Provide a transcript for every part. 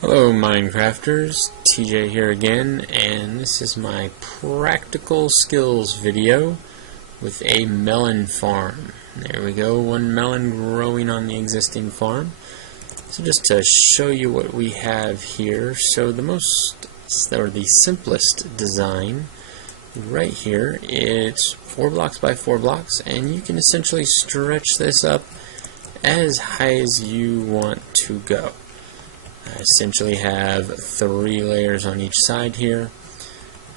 Hello Minecrafters, TJ here again, and this is my practical skills video with a melon farm. There we go, one melon growing on the existing farm. So just to show you what we have here, so the simplest design right here, it's 4 blocks by 4 blocks, and you can essentially stretch this up as high as you want to go. I essentially have 3 layers on each side here,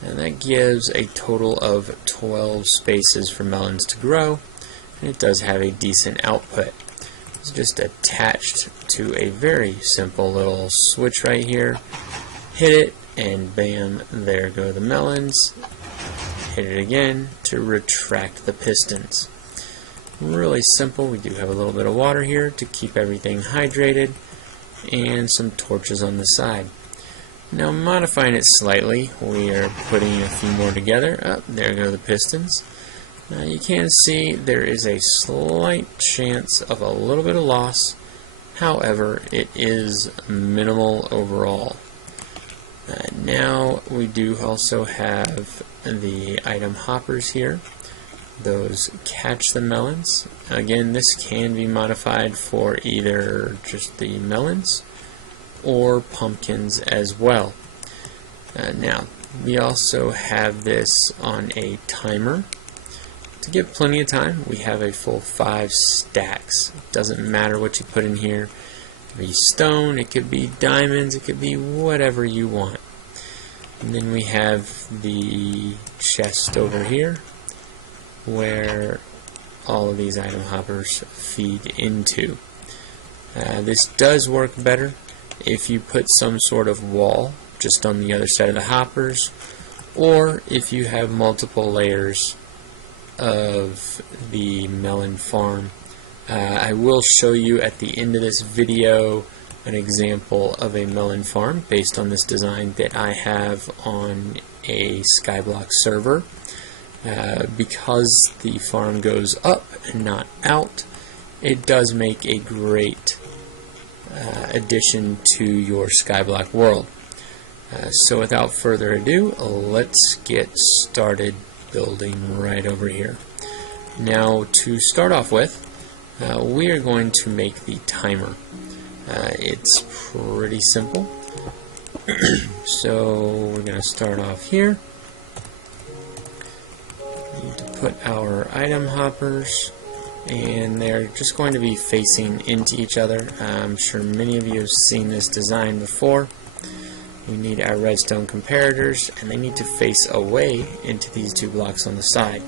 and that gives a total of 12 spaces for melons to grow, and it does have a decent output. It's just attached to a very simple little switch right here. Hit it, and bam, there go the melons. Hit it again to retract the pistons. Really simple. We do have a little bit of water here to keep everything hydrated, and some torches on the side. Now modifying it slightly, we are putting a few more together. Oh, there go the pistons. Now you can see there is a slight chance of a little bit of loss, however it is minimal overall. Now we do also have the item hoppers here. Those catch the melons. Again, this can be modified for either just the melons or pumpkins as well. Now, we also have this on a timer. To give plenty of time, we have a full 5 stacks. It doesn't matter what you put in here. It could be stone, it could be diamonds, it could be whatever you want. And then we have the chest over here, where all of these item hoppers feed into. This does work better if you put some sort of wall just on the other side of the hoppers, or if you have multiple layers of the melon farm. I will show you at the end of this video an example of a melon farm based on this design that I have on a Skyblock server. Because the farm goes up and not out, it does make a great addition to your Skyblock world. So without further ado, let's get started building right over here. Now to start off with, we are going to make the timer. It's pretty simple. So we're going to start off here. Put our item hoppers, and they're just going to be facing into each other. I'm sure many of you have seen this design before. We need our redstone comparators, and they need to face away into these 2 blocks on the side.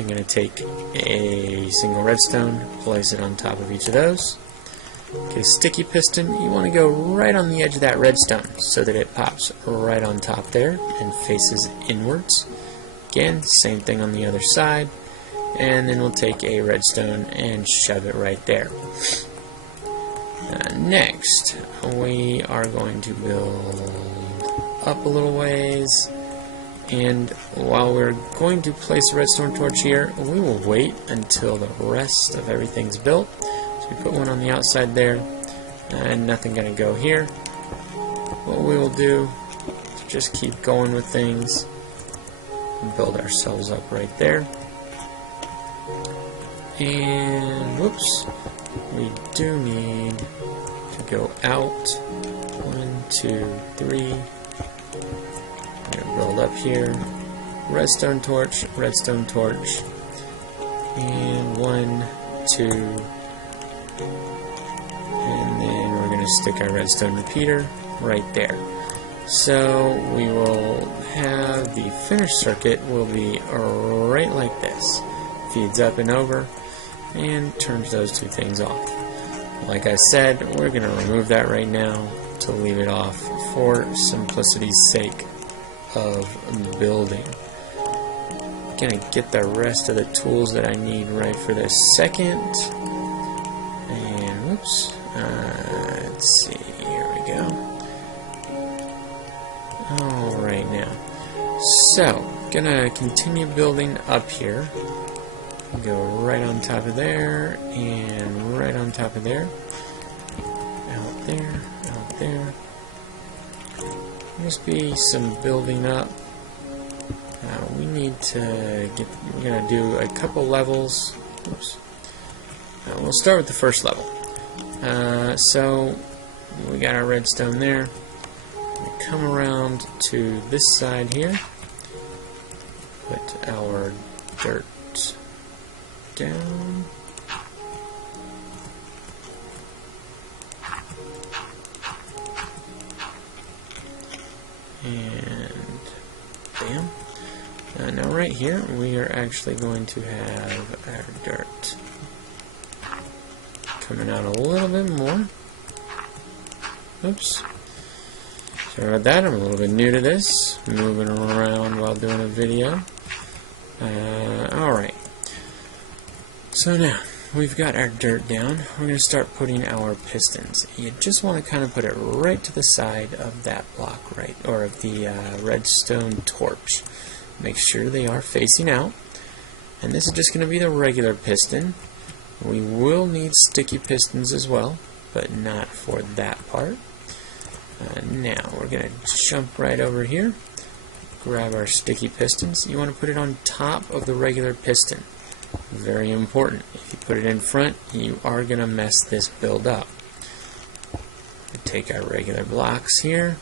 I'm going to take a single redstone, place it on top of each of those. Get a sticky piston. You want to go right on the edge of that redstone so that it pops right on top there and faces inwards. Again, same thing on the other side, and then we'll take a redstone and shove it right there. Next, we are going to build up a little ways, and while we're going to place a redstone torch here, we will wait until the rest of everything's built. So we put one on the outside there, and nothing going to go here. What we will do is just keep going with things. Build ourselves up right there, and whoops, we do need to go out. 1, 2, 3. We're gonna build up here. Redstone torch, and 1, 2, and then we're gonna stick our redstone repeater right there. So we will have the finished circuit will be right like this. Feeds up and over and turns those 2 things off. Like I said, we're going to remove that right now to leave it off for simplicity's sake of building. Gonna get the rest of the tools that I need right for this second. And whoops, let's see, here we go. Alright now, so gonna continue building up here. Go right on top of there, and right on top of there. Out there, out there. Must be some building up. We need to get. We're gonna do a couple levels. Oops. We'll start with the first level. So we got our redstone there. We come around to this side here. Put our dirt down. And bam. Now right here we are actually going to have our dirt coming out a little bit more. Oops. Sorry about that, I'm a little bit new to this, moving around while doing a video. Alright. So now, we've got our dirt down. We're going to start putting our pistons. You just want to kind of put it right to the side of that block, right, or of the redstone torch. Make sure they are facing out. And this is just going to be the regular piston. We will need sticky pistons as well, but not for that part. Now we're going to jump right over here, grab our sticky pistons. You want to put it on top of the regular piston. Very important. If you put it in front, you are going to mess this build up. We take our regular blocks here,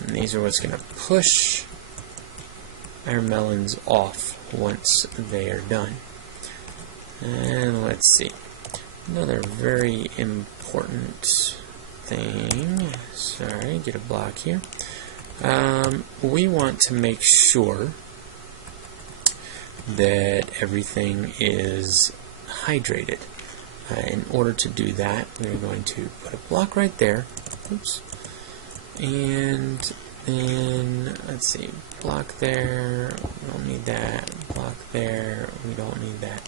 and these are what's going to push our melons off once they are done. And let's see. Another very important thing. Sorry, get a block here. We want to make sure that everything is hydrated. In order to do that, we're going to put a block right there. Oops. And then, let's see, block there, we don't need that, block there, we don't need that.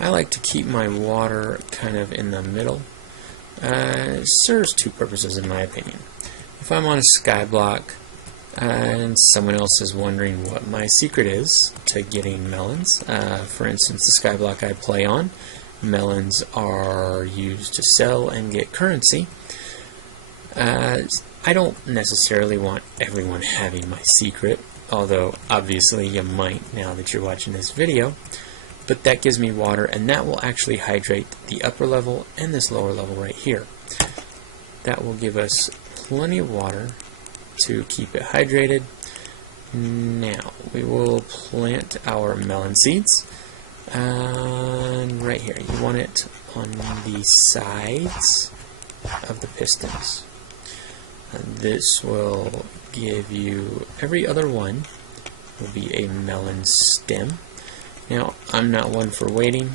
I like to keep my water kind of in the middle. It serves two purposes in my opinion. If I'm on a skyblock and someone else is wondering what my secret is to getting melons, for instance the skyblock I play on, melons are used to sell and get currency. I don't necessarily want everyone having my secret, although obviously you might now that you're watching this video. But that gives me water, and that will actually hydrate the upper level and this lower level right here. That will give us plenty of water to keep it hydrated. Now we will plant our melon seeds. And right here, you want it on the sides of the pistons. And this will give you, every other one will be a melon stem. Now, I'm not one for waiting,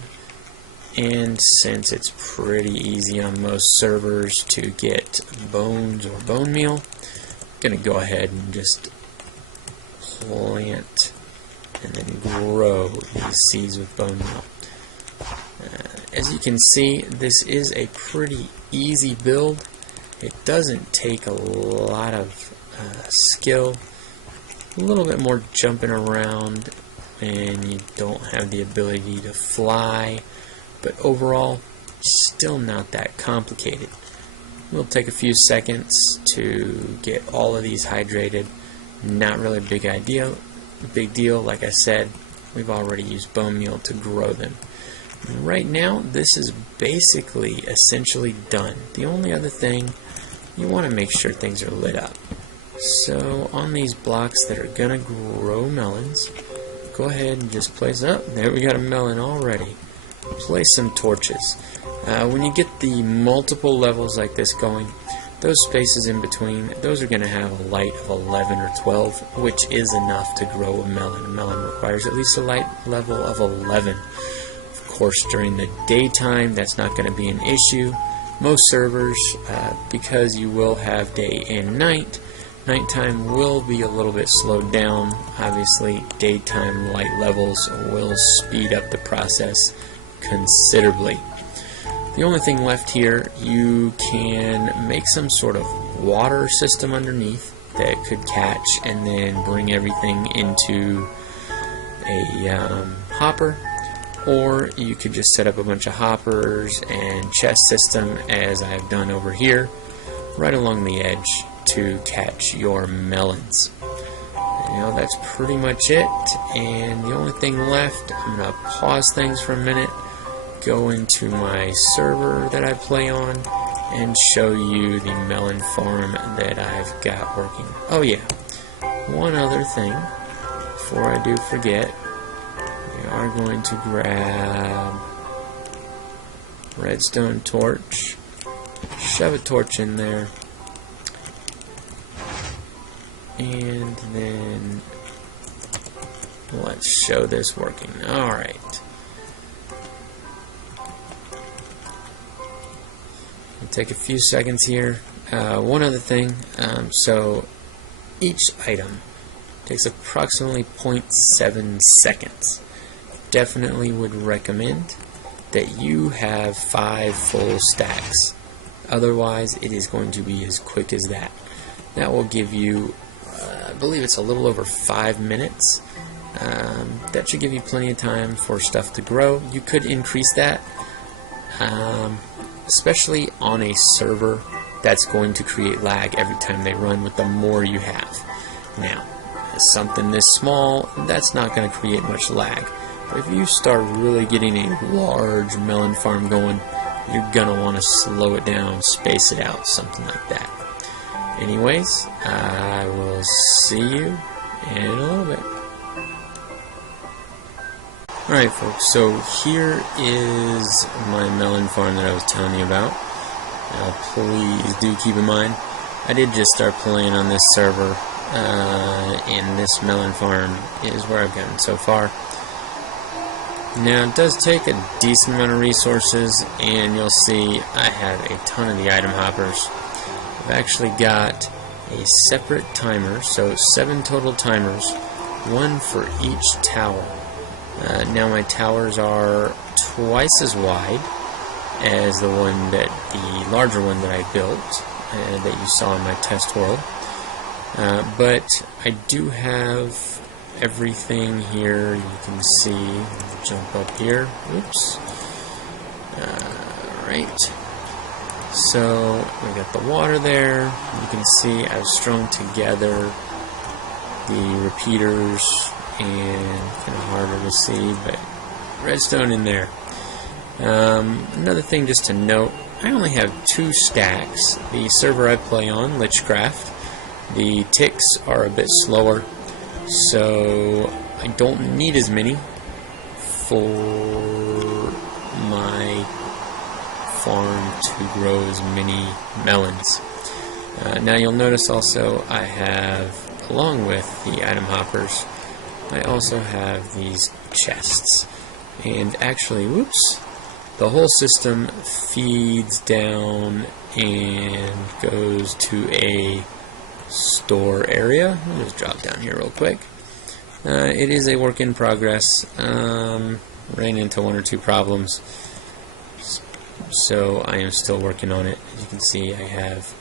and since it's pretty easy on most servers to get bones or bone meal, I'm going to go ahead and just plant and then grow these seeds with bone meal. As you can see, this is a pretty easy build. It doesn't take a lot of skill, a little bit more jumping around when you don't have the ability to fly, but overall still not that complicated. We'll take a few seconds to get all of these hydrated. Not really a big deal. Like I said, we've already used bone meal to grow them. Right now this is basically essentially done. The only other thing, you want to make sure things are lit up. So on these blocks that are gonna grow melons, go ahead and just place up. There, we got a melon already. Place some torches. When you get the multiple levels like this going, those spaces in between, those are going to have a light of 11 or 12, which is enough to grow a melon. A melon requires at least a light level of 11. Of course, during the daytime, that's not going to be an issue. Most servers, because you will have day and night, nighttime will be a little bit slowed down. Obviously, daytime light levels will speed up the process considerably. The only thing left here, you can make some sort of water system underneath that could catch and then bring everything into a hopper, or you could just set up a bunch of hoppers and chest system as I've done over here right along the edge to catch your melons. That's pretty much it, and the only thing left, I'm going to pause things for a minute, go into my server that I play on, and show you the Melon Farm that I've got working. Oh yeah, one other thing, before I do forget, we are going to grab redstone torch, shove a torch in there, and then let's show this working. Alright. It'll take a few seconds here. One other thing, so each item takes approximately 0.7 seconds. Definitely would recommend that you have 5 full stacks. Otherwise, it is going to be as quick as that. That will give you, I believe it's a little over 5 minutes. That should give you plenty of time for stuff to grow. You could increase that, especially on a server that's going to create lag every time they run with the more you have. Now, something this small, that's not going to create much lag. But if you start really getting a large melon farm going, you're going to want to slow it down, space it out, something like that. Anyways, I will see you in a little bit. Alright folks, so here is my melon farm that I was telling you about. Please do keep in mind, I did just start playing on this server, and this melon farm is where I've gotten so far. Now it does take a decent amount of resources, and you'll see I have a ton of the item hoppers. I've actually got a separate timer, so 7 total timers, 1 for each tower. Now my towers are twice as wide as the larger one that I built, that you saw in my test world. But I do have everything here. You can see, jump up here, oops, right, so we got the water there. You can see I've strung together the repeaters, and kind of harder to see, but redstone in there. Another thing just to note, I only have 2 stacks. The server I play on, Lichcraft, the ticks are a bit slower, so I don't need as many for my farm to grow as many melons. Now you'll notice also I have, along with the item hoppers, I also have these chests. And actually, whoops, the whole system feeds down and goes to a store area. I'll just drop down here real quick. It is a work in progress. Ran into 1 or 2 problems, so I am still working on it. As you can see, I have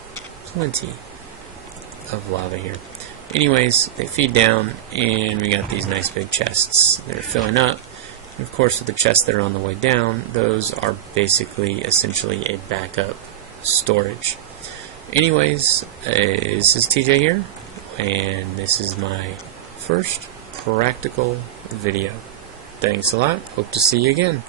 plenty of lava here. Anyways, they feed down, and we got these nice big chests. They're filling up. And of course, with the chests that are on the way down, those are basically, essentially, a backup storage. Anyways, this is TJ here, and this is my first practical video. Thanks a lot. Hope to see you again.